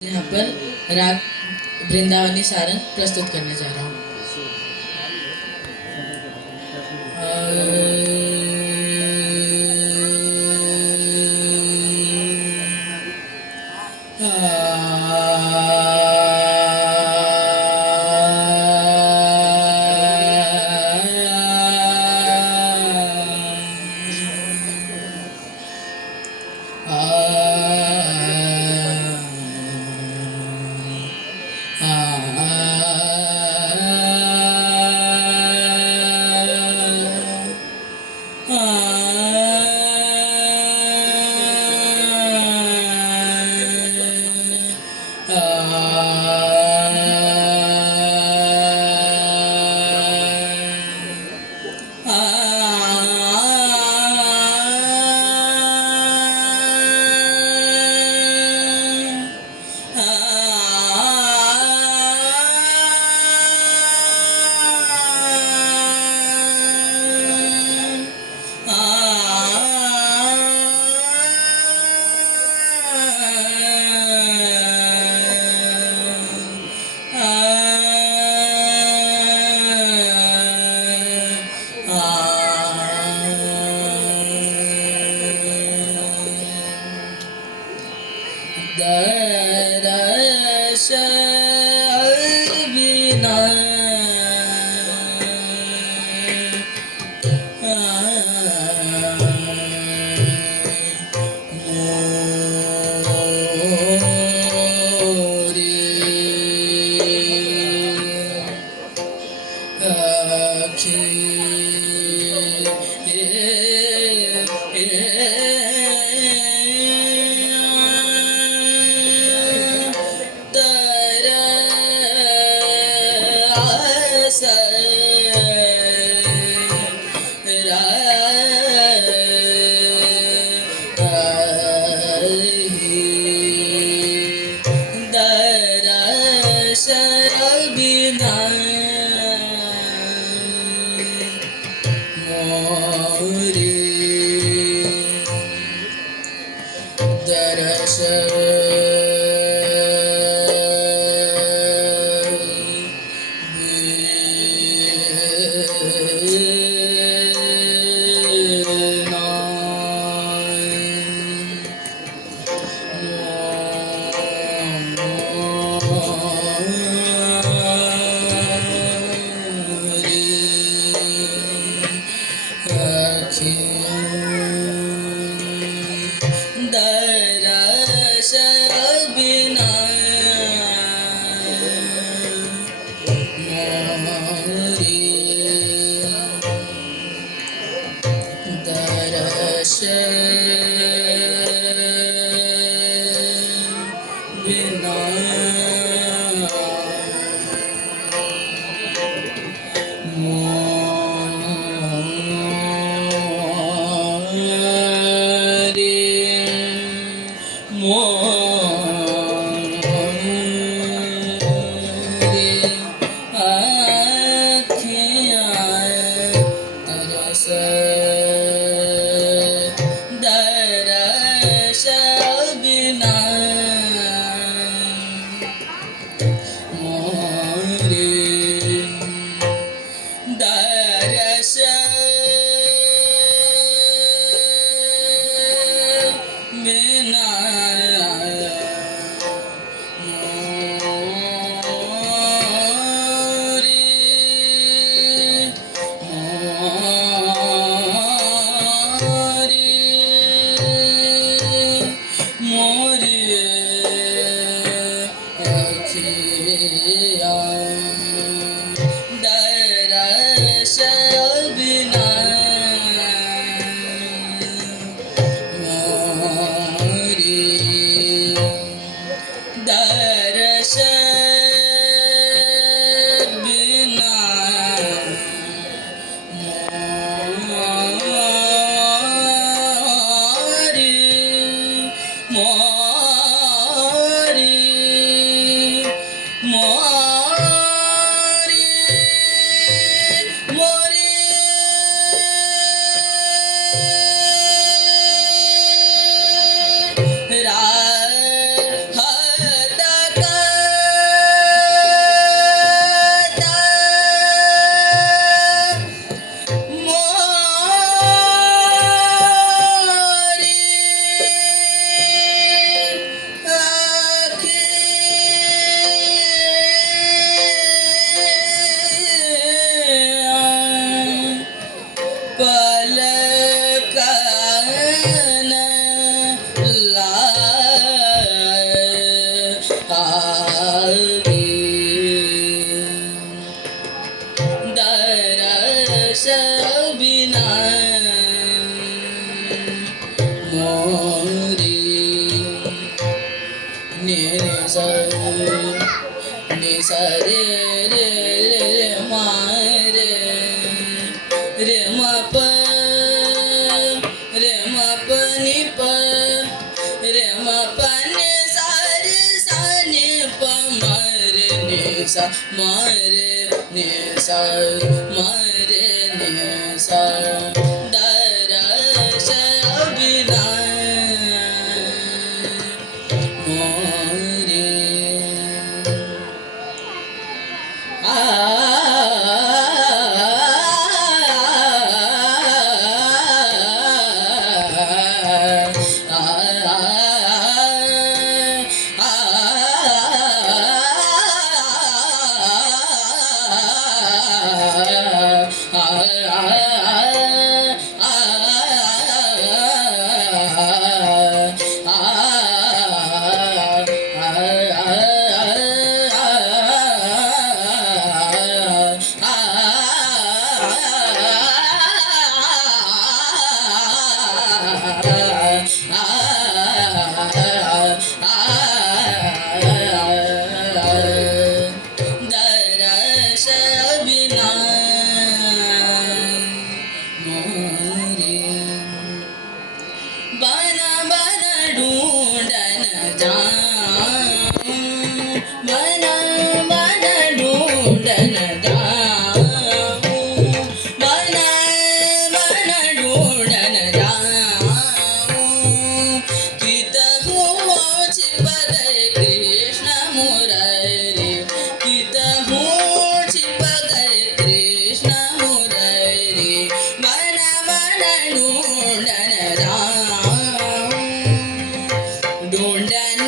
यहाँ पर राग वृंदावनी सारंग प्रस्तुत करने जा रहा हूँ। दरस बिना दरस बिना मोरी दरस बिना पावे दरस बिना मोरी निस निस रे रे रे मारे रे म प नि प रे म प नि सा रे सा नि प म रे नि सा म रे नि सा म रे नि सा दरस बिना मोरे दरस बिना मोरे बन बन ढूंढन जाऊं बन बन ढूंढन जाऊं बन बन ढूंढन जाऊं कित हूँ छिप गए कृष्ण मुरारी कित हूँ छिप गए कृष्ण मुरारी बन बन ढूंढन जाऊं ढूंढन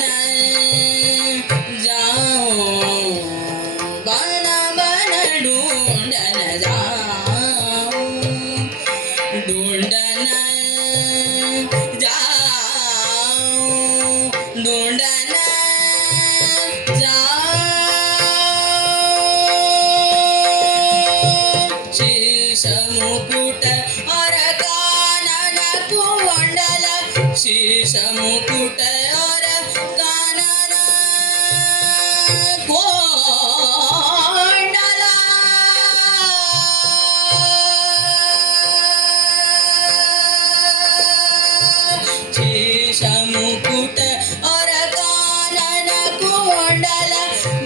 जाऊं बन बन ढूंढन जाऊं ढूंढन जाऊं ढूंढन जाऊं शीश मुकुट और कानन कुंडल शीश मुकुट और कानन कुंडल शीश मुकुट और कानन कुंडल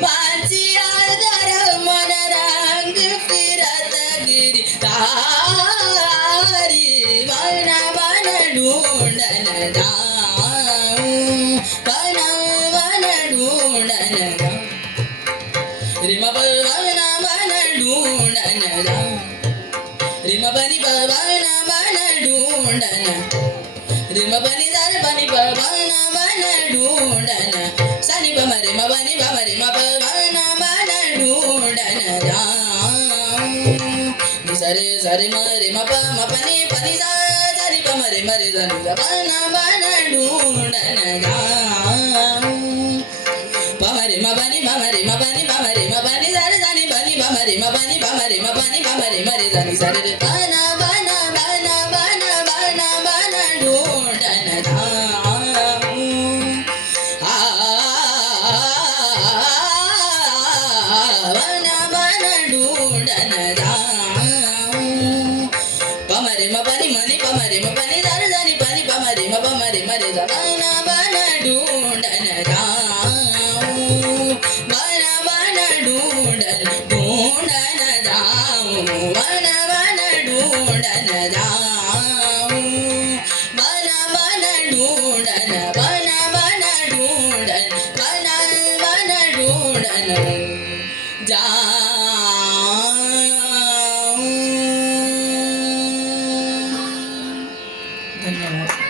बांसिया दर मन रंग फिरत गिरधारी बन बन ढूंढन जाऊं बन बन ढूंढन जाऊं रिम बन बन ढूंढन जाऊं रिम बनी बन बन ढूंढन रिम बनी दर बनी बन बन ढूंढन सनि बम रिम बनी बम रिम बन बन ढूंढन जाऊं सरे सरे म रिम प म पनि पनि सा सरि प म रे जनि सा बन बन ढूंढन जाऊं पम रे म बनी बम रे म बनी बम रे म बनी सरे जनि बनी बम रे म बनी बम रे म बनी बम रे म रे जनि सरे रे बन बन बन बन बन बन ढूंढन जाऊं बन बन ढूंढन जाऊं पम रे म बनी मनी पम रे म बनी दर जनि बनी बम रे म बम रे म रे ज बन बन ढूंढन जाऊं बन बन ढूंढन ढूंढन जाऊं बन बन ढूंढन जाऊं बन बन ढूंढन बन बन ढूंढन बन बन ढूंढन जाऊं। धन्यवाद।